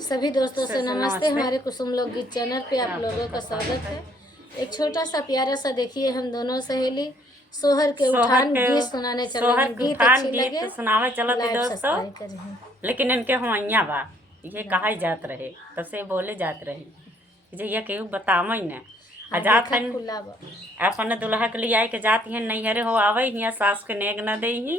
सभी दोस्तों से नमस्ते। हमारे कुसुम लोकगीत चैनल पे आप लोगों का स्वागत है। एक छोटा सा प्यारा सा देखिए, हम दोनों सहेली सोहर के उठान गीत सुनाने चले हैं। गीत अच्छी लगे तो सुनावे चलत है लाइक दोस्तों, सब्सक्राइब करें। लेकिन इनके हुआ बा ये कहा जात रहे तब से बोले जात रहे जे ये केहू बतावई न जात हन अपन दुल्हा के लिए आए के जात हैं नैहरे हो आवे हिया सास के नेग न दे ही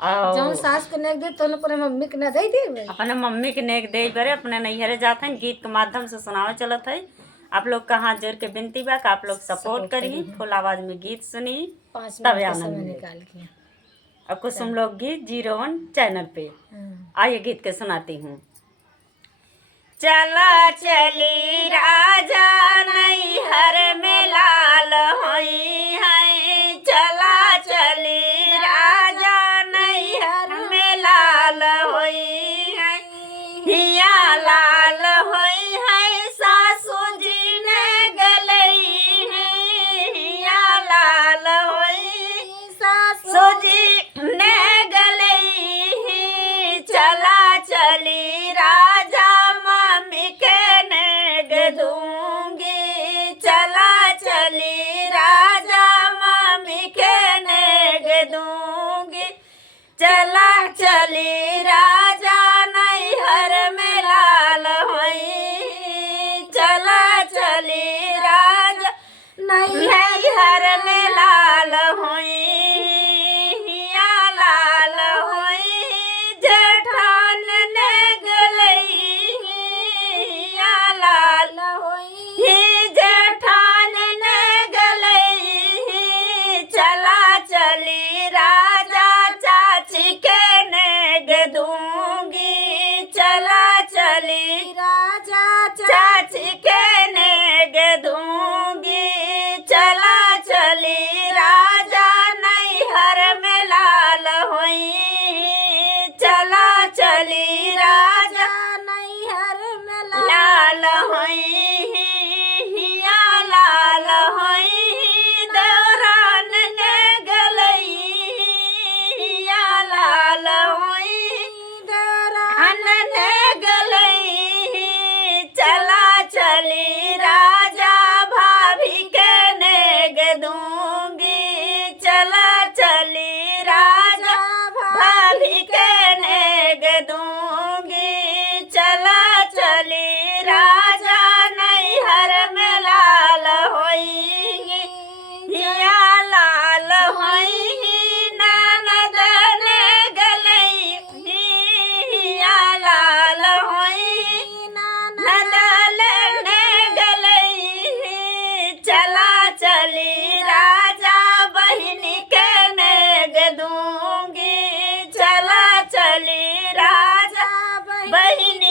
जौन सास के नेग दे तो अपने मम्मी के न दे दे अपने मम्मी के नेग दे बरे अपने नैहरे जात हैं। गीत के माध्यम से सुनावे चलत है। आप लोग का हाथ जोड़ के विनती बा कि आप लोग सपोर्ट करी, फुल आवाज में गीत सुनी, 5 तब मिनट का आनंद समय मिले। निकाल के और कुसुम लोकगीत 01 चैनल पे आइए गीत के सुनाती हूँ। चला चली राजा नैहर में लाल होई है, चला चली राजा नैहर में लाल होई है, हिया लाल होई है सासू जी ने गलई है, हिया लाल होई सासू जी ने गलई है, चला चली राजा मम्मी के नेग दूंगी, चला चली राजा मम्मी के नेग दूंगी, चला चली राजा नैहर में लाल होई, चला चली राजा नैहर में लाल होई, हिया लाल होई जेठान ने गलई, हिया लाल होई जेठान ने गलई, चला चली राजा चाची के नेग दूंगी, चला चली राजा चाची के नेग दूंगी, चला चली राजा नैहर में लाल होई, चला चली राजा नैहर में लाल होई, हिया लाल होई देवरान ने गलई, हिया लाल होई देवरान ने गलई, चला चली राजा भाभी के नेग दूंगी, चला चली राजा भाभी के नेग दूंगी, चला चली राजा नैहर में लाल होई, हिया लाल होई ननद ने गलई, हिया लाल होई ननद ने गलई, चला चली राजा बहिनी के नेग दूंगी, चला चली राजा बहिनी